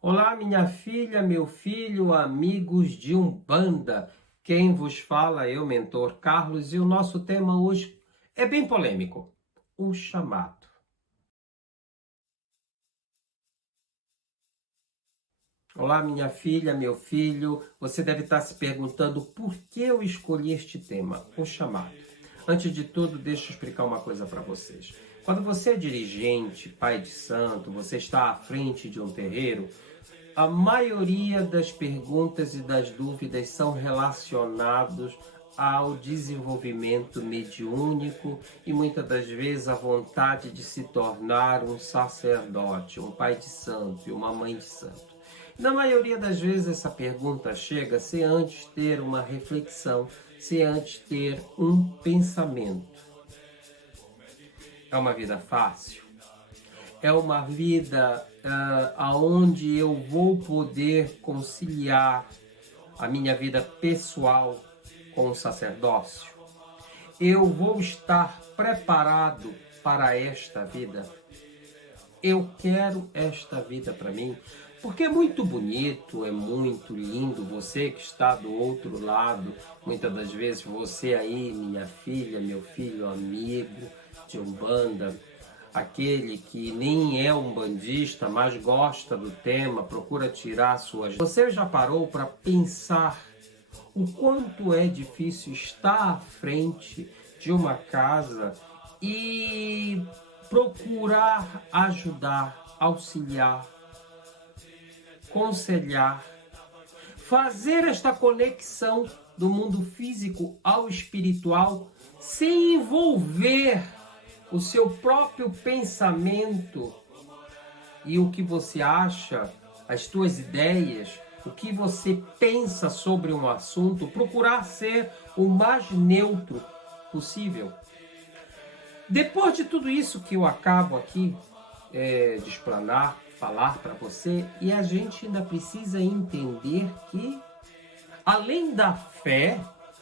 Olá, minha filha, meu filho, amigos de Umbanda. Quem vos fala é o mentor Carlos e o nosso tema hoje é bem polêmico: o chamado. Olá, minha filha, meu filho. Você deve estar se perguntando por que eu escolhi este tema, o chamado. Antes de tudo, deixa eu explicar uma coisa para vocês. Quando você é dirigente, pai de santo, você está à frente de um terreiro, a maioria das perguntas e das dúvidas são relacionados ao desenvolvimento mediúnico e muitas das vezes a vontade de se tornar um sacerdote, um pai de santo e uma mãe de santo. Na maioria das vezes essa pergunta chega sem antes ter uma reflexão, sem antes ter um pensamento. É uma vida fácil? É uma vida onde eu vou poder conciliar a minha vida pessoal com o sacerdócio? Eu vou estar preparado para esta vida? Eu quero esta vida para mim? Porque é muito bonito, é muito lindo, você que está do outro lado, muitas das vezes você aí, minha filha, meu filho, amigo de Umbanda, aquele que nem é umbandista, mas gosta do tema, procura tirar suas... Você já parou para pensar o quanto é difícil estar à frente de uma casa e procurar ajudar, auxiliar, aconselhar, fazer esta conexão do mundo físico ao espiritual sem envolver o seu próprio pensamento e o que você acha, as suas ideias, o que você pensa sobre um assunto, procurar ser o mais neutro possível. Depois de tudo isso que eu acabo aqui de explanar, falar para você, e a gente ainda precisa entender que, além da fé,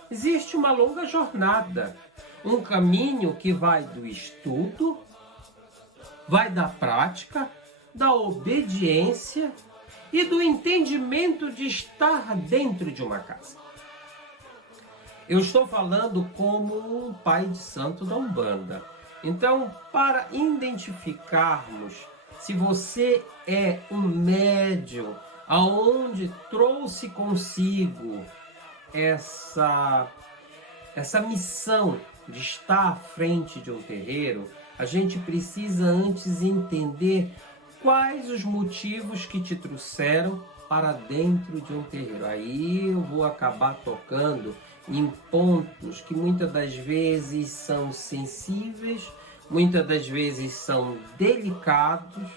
existe uma longa jornada, um caminho que vai do estudo, vai da prática, da obediência e do entendimento de estar dentro de uma casa. Eu estou falando como um pai de santo da Umbanda. Então, para identificarmos se você é um médium aonde trouxe consigo essa missão de estar à frente de um terreiro, a gente precisa antes entender quais os motivos que te trouxeram para dentro de um terreiro. Aí eu vou acabar tocando em pontos que muitas das vezes são sensíveis, muitas das vezes são delicados.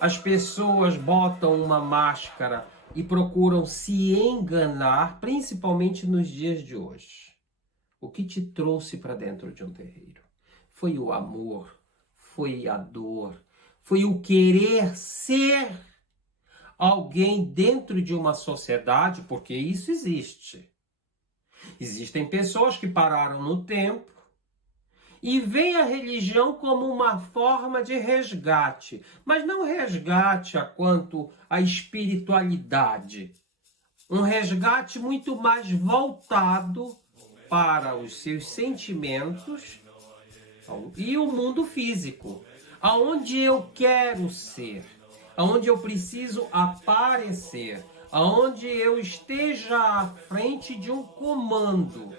As pessoas botam uma máscara e procuram se enganar, principalmente nos dias de hoje. O que te trouxe para dentro de um terreiro? Foi o amor, foi a dor, foi o querer ser alguém dentro de uma sociedade, porque isso existe. Existem pessoas que pararam no tempo e veem a religião como uma forma de resgate, mas não resgate quanto à espiritualidade. Um resgate muito mais voltado para os seus sentimentos e o mundo físico, aonde eu quero ser, aonde eu preciso aparecer, aonde eu esteja à frente de um comando.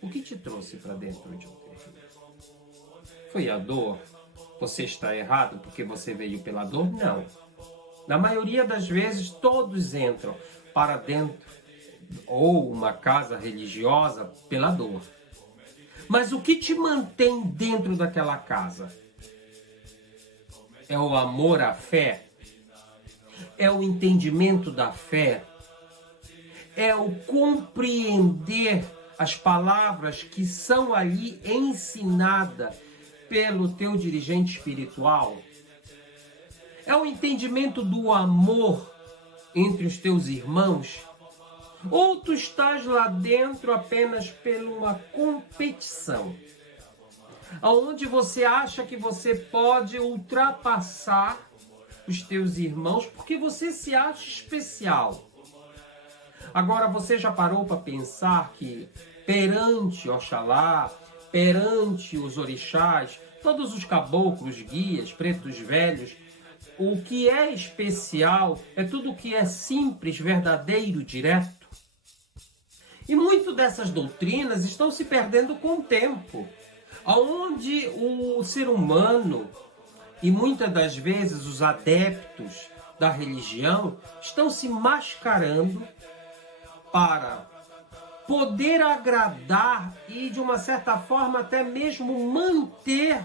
O que te trouxe para dentro de um terreiro? Foi a dor? Você está errado porque você veio pela dor? Não. Na maioria das vezes, todos entram para dentro ou uma casa religiosa pela dor. Mas o que te mantém dentro daquela casa? É o amor à fé? É o entendimento da fé? É o compreender as palavras que são ali ensinadas pelo teu dirigente espiritual? É o entendimento do amor entre os teus irmãos? Ou tu estás lá dentro apenas por uma competição, onde você acha que você pode ultrapassar os teus irmãos porque você se acha especial? Agora, você já parou para pensar que perante Oxalá, perante os orixás, todos os caboclos, guias, pretos velhos, o que é especial é tudo que é simples, verdadeiro, direto? E muito dessas doutrinas estão se perdendo com o tempo, onde o ser humano e muitas das vezes os adeptos da religião estão se mascarando para poder agradar e, de uma certa forma, até mesmo manter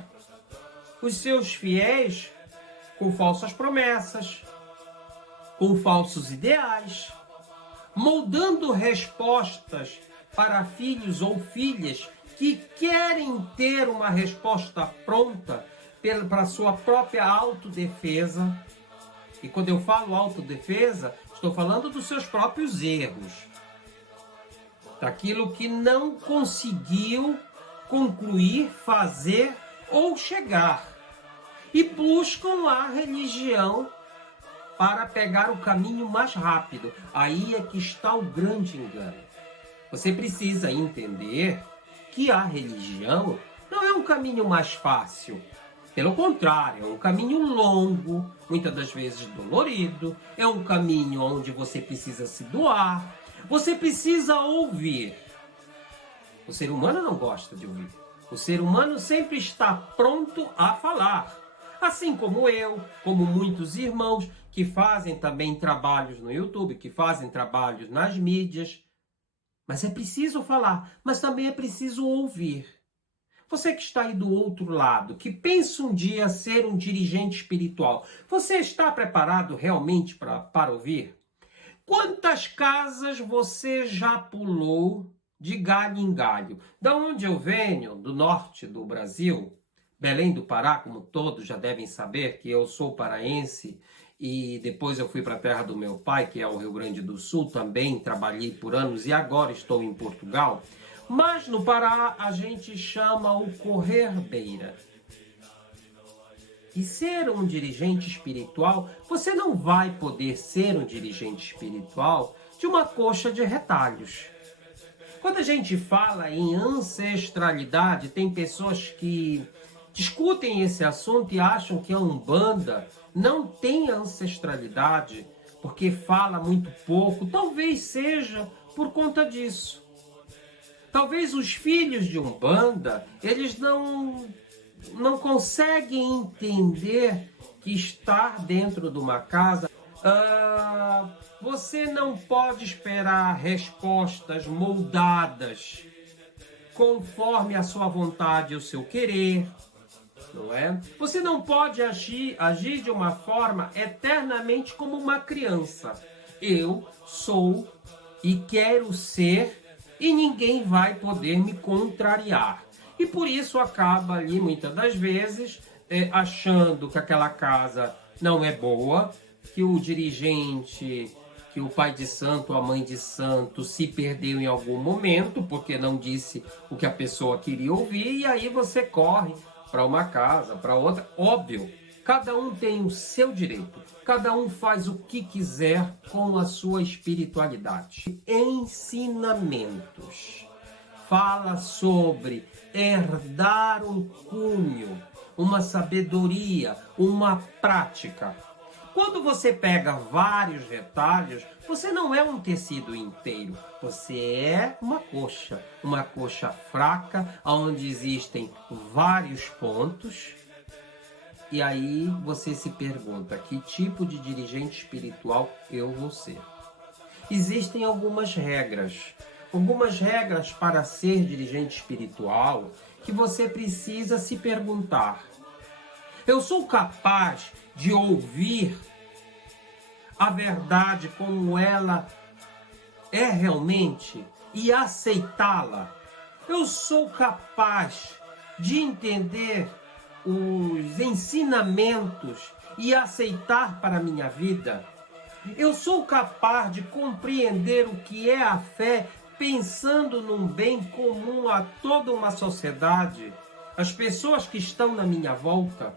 os seus fiéis com falsas promessas, com falsos ideais, moldando respostas para filhos ou filhas que querem ter uma resposta pronta para a sua própria autodefesa. E quando eu falo autodefesa, estou falando dos seus próprios erros, daquilo que não conseguiu concluir, fazer ou chegar. E buscam a religião para pegar o caminho mais rápido. Aí é que está o grande engano. Você precisa entender que a religião não é um caminho mais fácil. Pelo contrário, é um caminho longo, muitas das vezes dolorido, é um caminho onde você precisa se doar, você precisa ouvir. O ser humano não gosta de ouvir. O ser humano sempre está pronto a falar. Assim como eu, como muitos irmãos que fazem também trabalhos no YouTube, que fazem trabalhos nas mídias. Mas é preciso falar, mas também é preciso ouvir. Você que está aí do outro lado, que pensa um dia ser um dirigente espiritual, você está preparado realmente para ouvir? Quantas casas você já pulou de galho em galho? Da onde eu venho, do norte do Brasil, Belém do Pará, como todos já devem saber, que eu sou paraense, e depois eu fui para a terra do meu pai, que é o Rio Grande do Sul, também trabalhei por anos e agora estou em Portugal. Mas no Pará a gente chama o correr beira. E ser um dirigente espiritual, você não vai poder ser um dirigente espiritual de uma coxa de retalhos. Quando a gente fala em ancestralidade, tem pessoas que discutem esse assunto e acham que a Umbanda não tem ancestralidade, porque fala muito pouco. Talvez seja por conta disso. Talvez os filhos de Umbanda, eles não conseguem entender que estar dentro de uma casa, você não pode esperar respostas moldadas conforme a sua vontade e o seu querer, não é? Você não pode agir de uma forma eternamente como uma criança. Eu sou e quero ser e ninguém vai poder me contrariar. E por isso acaba ali, muitas das vezes, achando que aquela casa não é boa, que o dirigente, que o pai de santo, a mãe de santo se perdeu em algum momento, porque não disse o que a pessoa queria ouvir, e aí você corre para uma casa, para outra. Óbvio, cada um tem o seu direito, cada um faz o que quiser com a sua espiritualidade. Ensinamentos. Fala sobre herdar um cunho, uma sabedoria, uma prática. Quando você pega vários retalhos, você não é um tecido inteiro, você é uma coxa fraca, onde existem vários pontos. E aí você se pergunta, que tipo de dirigente espiritual eu vou ser? Existem algumas regras para ser dirigente espiritual que você precisa se perguntar. Eu sou capaz de ouvir a verdade como ela é realmente e aceitá-la? Eu sou capaz de entender os ensinamentos e aceitar para a minha vida? Eu sou capaz de compreender o que é a fé pensando num bem comum a toda uma sociedade, as pessoas que estão na minha volta?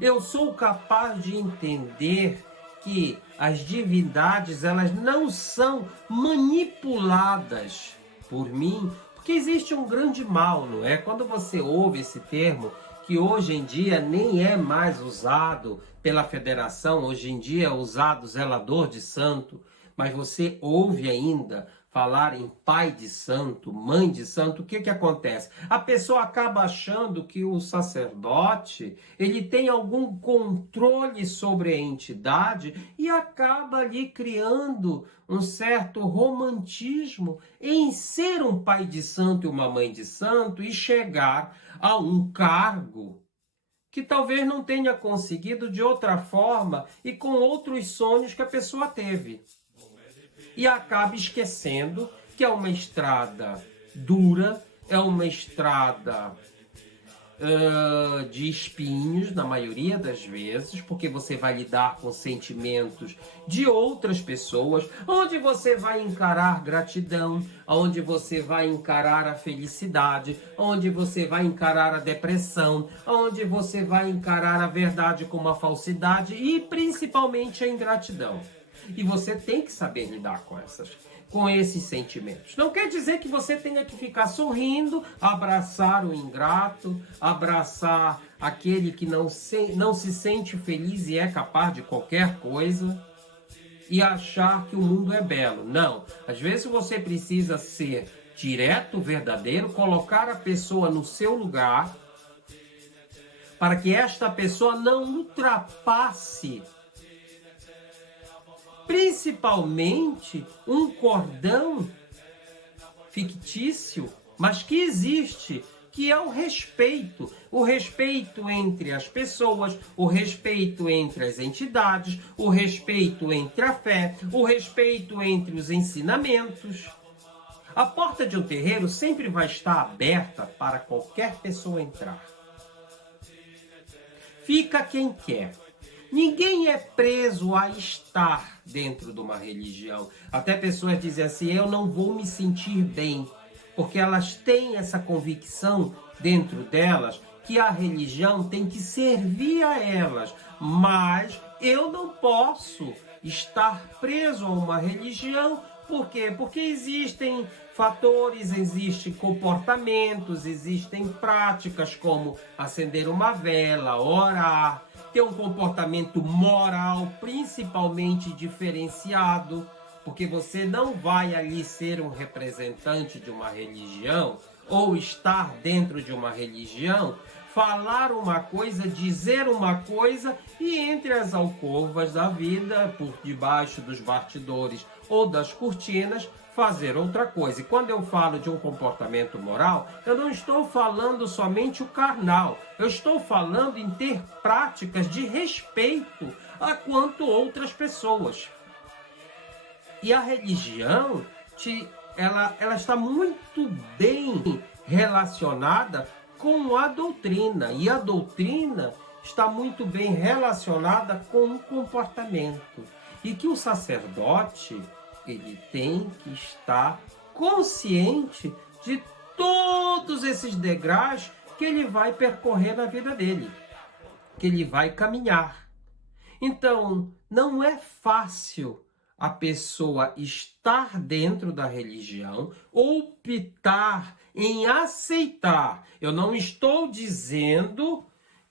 Eu sou capaz de entender que as divindades, elas não são manipuladas por mim, porque existe um grande mal, não é? Quando você ouve esse termo, que hoje em dia nem é mais usado pela federação, hoje em dia é usado zelador de santo, mas você ouve ainda falar em pai de santo, mãe de santo, o que que acontece? A pessoa acaba achando que o sacerdote, ele tem algum controle sobre a entidade e acaba ali criando um certo romantismo em ser um pai de santo e uma mãe de santo e chegar a um cargo que talvez não tenha conseguido de outra forma e com outros sonhos que a pessoa teve. E acaba esquecendo que é uma estrada dura, é uma estrada de espinhos, na maioria das vezes, porque você vai lidar com sentimentos de outras pessoas, onde você vai encarar gratidão, onde você vai encarar a felicidade, onde você vai encarar a depressão, onde você vai encarar a verdade como a falsidade e principalmente a ingratidão. E você tem que saber lidar com esses sentimentos. Não quer dizer que você tenha que ficar sorrindo, abraçar o ingrato, abraçar aquele que não se sente feliz e é capaz de qualquer coisa e achar que o mundo é belo. Não. Às vezes você precisa ser direto, verdadeiro, colocar a pessoa no seu lugar para que esta pessoa não ultrapasse principalmente um cordão fictício, mas que existe, que é o respeito entre as pessoas, o respeito entre as entidades, o respeito entre a fé, o respeito entre os ensinamentos. A porta de um terreiro sempre vai estar aberta para qualquer pessoa entrar. Fica quem quer. Ninguém é preso a estar dentro de uma religião. Até pessoas dizem assim, eu não vou me sentir bem, porque elas têm essa convicção dentro delas que a religião tem que servir a elas, mas eu não posso estar preso a uma religião. Por quê? Porque existem fatores, existem comportamentos, existem práticas como acender uma vela, orar, ter um comportamento moral principalmente diferenciado, porque você não vai ali ser um representante de uma religião ou estar dentro de uma religião, falar uma coisa, dizer uma coisa e entre as alcovas da vida, por debaixo dos bastidores ou das cortinas, fazer outra coisa. E quando eu falo de um comportamento moral, eu não estou falando somente o carnal, eu estou falando em ter práticas de respeito a quanto outras pessoas. E a religião, ela está muito bem relacionada com a doutrina, e a doutrina está muito bem relacionada com o comportamento. E que o sacerdote, ele tem que estar consciente de todos esses degraus que ele vai percorrer na vida dele, que ele vai caminhar. Então, não é fácil a pessoa estar dentro da religião, optar em aceitar. Eu não estou dizendo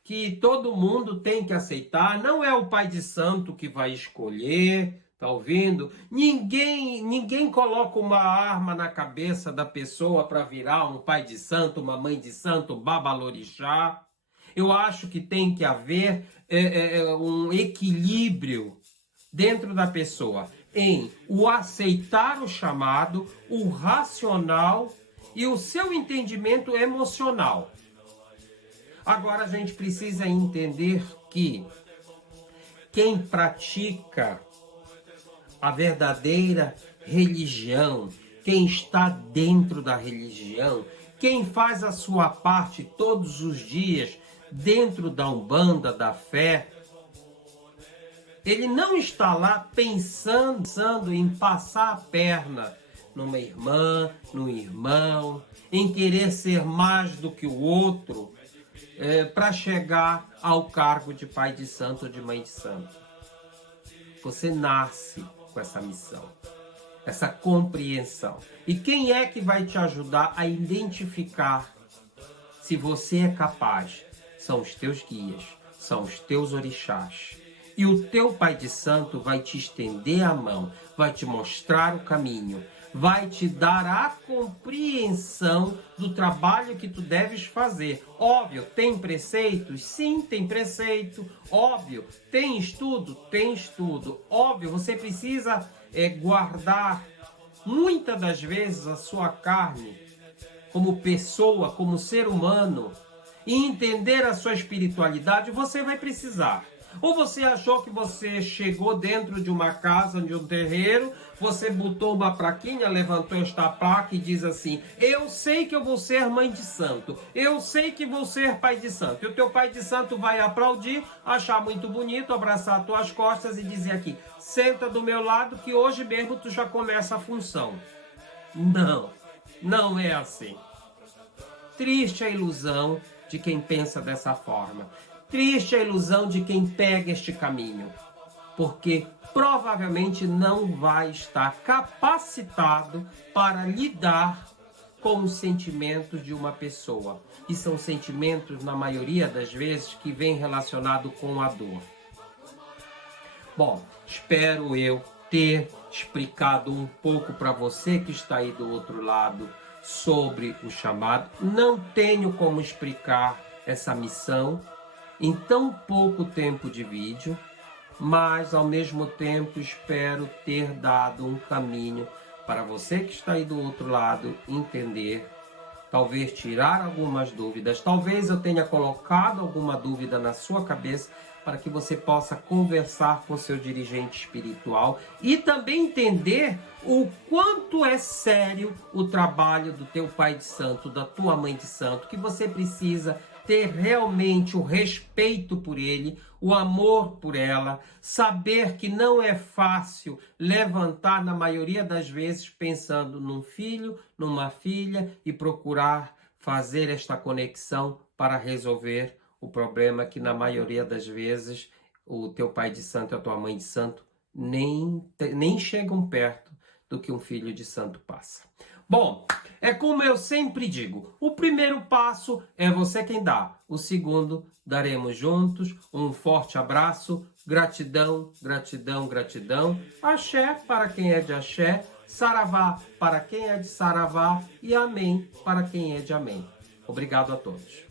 que todo mundo tem que aceitar, não é o pai de santo que vai escolher, tá ouvindo? Ninguém coloca uma arma na cabeça da pessoa para virar um pai de santo, uma mãe de santo, babalorixá. Eu acho que tem que haver um equilíbrio dentro da pessoa em o aceitar o chamado, o racional e o seu entendimento emocional. Agora a gente precisa entender que quem pratica a verdadeira religião, quem está dentro da religião, quem faz a sua parte todos os dias dentro da Umbanda, da fé, Ele não está lá pensando em passar a perna numa irmã, num irmão, em querer ser mais do que o outro, para chegar ao cargo de pai de santo ou de mãe de santo. Você nasce com essa missão, essa compreensão. E quem é que vai te ajudar a identificar se você é capaz? São os teus guias, são os teus orixás. E o teu pai de santo vai te estender a mão, vai te mostrar o caminho, vai te dar a compreensão do trabalho que tu deves fazer. Óbvio, tem preceitos? Sim, tem preceito. Óbvio, tem estudo? Tem estudo. Óbvio, você precisa guardar muitas das vezes a sua carne como pessoa, como ser humano, e entender a sua espiritualidade, você vai precisar. Ou você achou que você chegou dentro de uma casa, de um terreiro, você botou uma plaquinha, levantou esta placa e diz assim: eu sei que eu vou ser mãe de santo, eu sei que vou ser pai de santo. E o teu pai de santo vai aplaudir, achar muito bonito, abraçar as tuas costas e dizer aqui: senta do meu lado que hoje mesmo tu já começa a função. Não, não é assim. Triste a ilusão de quem pensa dessa forma. Triste a ilusão de quem pega este caminho, porque provavelmente não vai estar capacitado para lidar com os sentimentos de uma pessoa. E são sentimentos, na maioria das vezes, que vêm relacionados com a dor. Bom, espero eu ter explicado um pouco para você que está aí do outro lado sobre o chamado. Não tenho como explicar essa missão em tão pouco tempo de vídeo, mas ao mesmo tempo espero ter dado um caminho para você que está aí do outro lado entender, talvez tirar algumas dúvidas, talvez eu tenha colocado alguma dúvida na sua cabeça para que você possa conversar com seu dirigente espiritual e também entender o quanto é sério o trabalho do teu pai de santo, da tua mãe de santo, que você precisa ter realmente o respeito por ele, o amor por ela, saber que não é fácil levantar, na maioria das vezes, pensando num filho, numa filha e procurar fazer esta conexão para resolver o problema que, na maioria das vezes, o teu pai de santo e a tua mãe de santo nem chegam perto do que um filho de santo passa. Bom, é como eu sempre digo, o primeiro passo é você quem dá, o segundo daremos juntos. Um forte abraço, gratidão, gratidão, gratidão, axé para quem é de axé, saravá para quem é de saravá e amém para quem é de amém. Obrigado a todos.